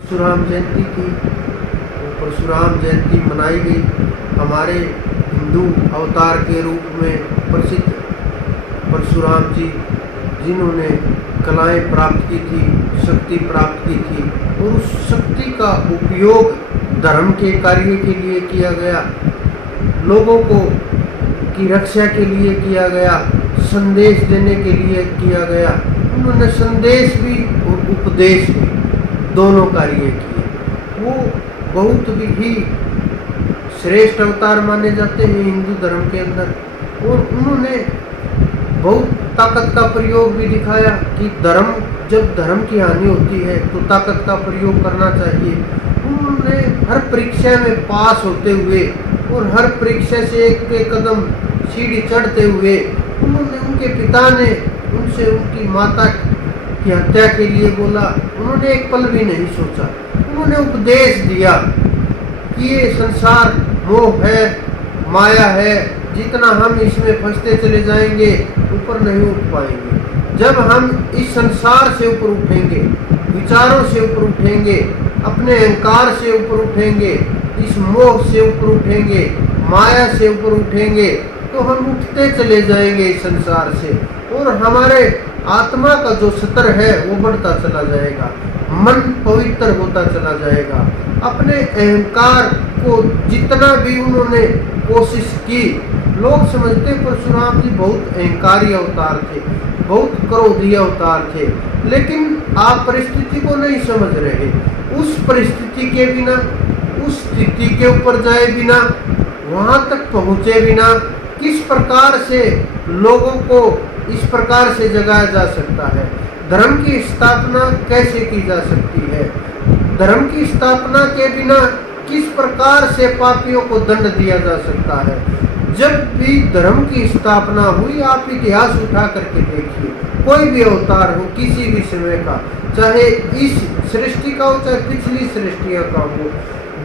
परशुराम जयंती थी। परशुराम जयंती मनाई गई। हमारे हिंदू अवतार के रूप में प्रसिद्ध परशुराम जी, जिन्होंने कलाएं प्राप्त की थी, शक्ति प्राप्त की थी, और उस शक्ति का उपयोग धर्म के कार्य के लिए किया गया, लोगों को की रक्षा के लिए किया गया, संदेश देने के लिए किया गया। उन्होंने संदेश भी और उपदेश भी दोनों कार्य किए। वो बहुत ही श्रेष्ठ अवतार माने जाते हैं हिंदू धर्म के अंदर। और उन्होंने बहुत ताकत का प्रयोग भी दिखाया कि जब धर्म की हानि होती है तो ताकत का प्रयोग करना चाहिए। उन्होंने हर परीक्षा में पास होते हुए और हर परीक्षा से एक कदम सीढ़ी चढ़ते हुए उनके पिता ने उनसे उनकी माता की हत्या के लिए बोला। उन्होंने एक पल भी नहीं सोचा। उन्होंने उपदेश दिया कि ये संसार मोह है, माया है, जितना हम इसमें फंसते चले जाएंगे ऊपर नहीं उठ पाएंगे। जब हम इस संसार से ऊपर उठेंगे, विचारों से ऊपर उठेंगे, अपने अहंकार से ऊपर उठेंगे, इस मोह से ऊपर उठेंगे, माया से ऊपर उठेंगे, तो हम उठते चले जाएंगे इस संसार से। और हमारे आत्मा का जो स्तर है वो बढ़ता चला जाएगा, मन पवित्र होता चला जाएगा। अपने अहंकार को जितना भी उन्होंने कोशिश की, लोग समझते परशुराम जी बहुत अहंकारी अवतार थे, बहुत क्रोधी अवतार थे, लेकिन आप परिस्थिति को नहीं समझ रहे। उस परिस्थिति के बिना, उस स्थिति के ऊपर जाए बिना, वहां तक पहुंचे बिना किस प्रकार से लोगों को इस प्रकार से जगाया जा सकता है, धर्म की स्थापना कैसे की जा सकती है, धर्म की स्थापना के बिना किस प्रकार से पापियों को दंड दिया जा सकता है। जब भी धर्म की स्थापना हुई, आप इतिहास उठा करके देखिए, कोई भी अवतार हो किसी भी समय का, चाहे इस सृष्टि का हो चाहे पिछली सृष्टियों का हो,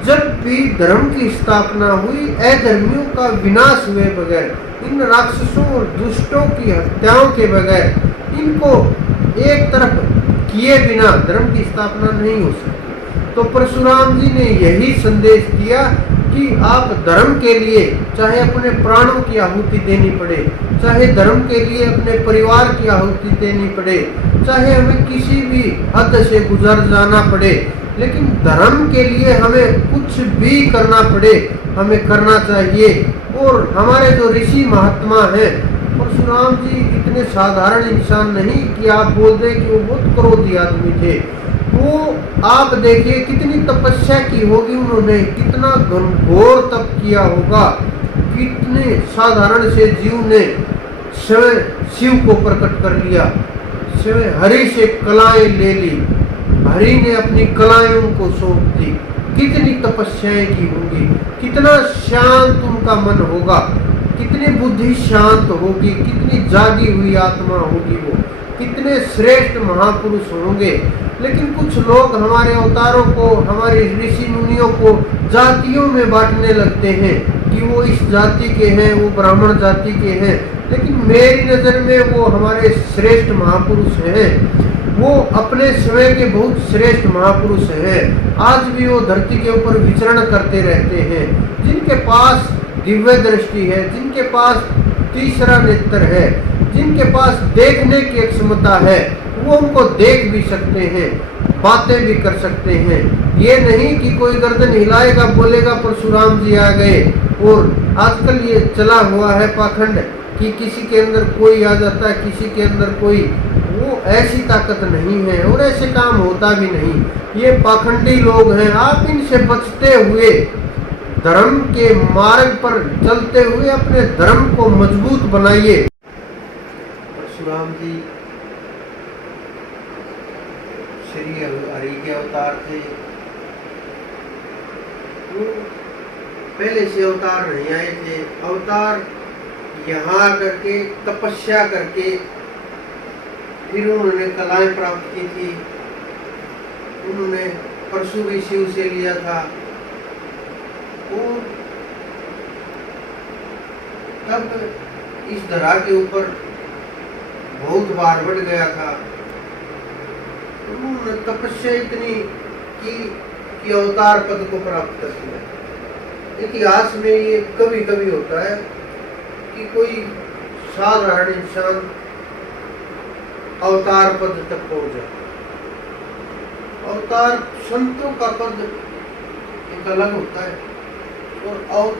जब भी धर्म की स्थापना हुई, अधर्मियों का विनाश हुए बगैर, इन राक्षसों और दुष्टों की हत्याओं के बगैर, इनको एक तरफ किए बिना धर्म की स्थापना नहीं हो सकती। तो परशुराम जी ने यही संदेश दिया कि आप धर्म के लिए चाहे अपने प्राणों की आहुति देनी पड़े, चाहे धर्म के लिए अपने परिवार की आहुति देनी पड़े, चाहे हमें किसी भी हद से गुजर जाना पड़े, लेकिन धर्म के लिए हमें कुछ भी करना पड़े, हमें करना चाहिए। और हमारे जो ऋषि महात्मा हैं, परशुराम जी इतने साधारण इंसान नहीं कि आप बोल दें कि वो बहुत क्रोधी आदमी थे। वो आप देखिए कितनी तपस्या की होगी उन्होंने, कितना घनघोर तप किया होगा, कितने साधारण से जीव ने स्वयं शिव को प्रकट कर लिया, स्वयं हरि से कलाएं ले ली, हरि ने अपनी कलाएं उनको सौंप दी। कितनी तपस्याएं की होंगी, कितना शांत उनका मन होगा, कितनी बुद्धि शांत होगी, कितनी जागी हुई आत्मा होगी, वो कितने श्रेष्ठ महापुरुष होंगे। लेकिन कुछ लोग हमारे अवतारों को, हमारे ऋषि मुनियों को जातियों में बांटने लगते हैं कि वो इस जाति के हैं, वो ब्राह्मण जाति के हैं, लेकिन मेरी नज़र में वो हमारे श्रेष्ठ महापुरुष हैं। वो अपने समय के बहुत श्रेष्ठ महापुरुष हैं। आज भी वो धरती के ऊपर विचरण करते रहते हैं। जिनके पास दिव्य दृष्टि है, जिनके पास तीसरा नेत्र है, जिनके पास देखने की क्षमता है, वो उनको देख भी सकते हैं, बातें भी कर सकते हैं। ये नहीं कि कोई गर्दन हिलाएगा, बोलेगा परशुराम जी आ गए। और आजकल ये चला हुआ है पाखंड कि किसी के अंदर कोई आ जाता है, किसी के अंदर कोई, वो ऐसी ताकत नहीं है और ऐसे काम होता भी नहीं। ये पाखंडी लोग हैं। आप इनसे बचते हुए धर्म के मार्ग पर चलते हुए अपने धर्म को मजबूत बनाइए। परशुराम जी श्री हरि के अवतार थे। वो पहले से अवतार नहीं आए थे। अवतार यहाँ करके तपस्या करके फिर उन्होंने कलाएं प्राप्त की थी। उन्होंने परशु भी शिव से लिया था। और तब इस धरा के ऊपर बहुत बार बढ़ गया था। उन्होंने तपस्या इतनी की कि अवतार पद को प्राप्त कर लिया। इतिहास में ये कभी कभी होता है कि कोई साधारण इंसान अवतार पद तक पहुंच जाए। अवतार संतों का पद एक अलग होता है और अवतार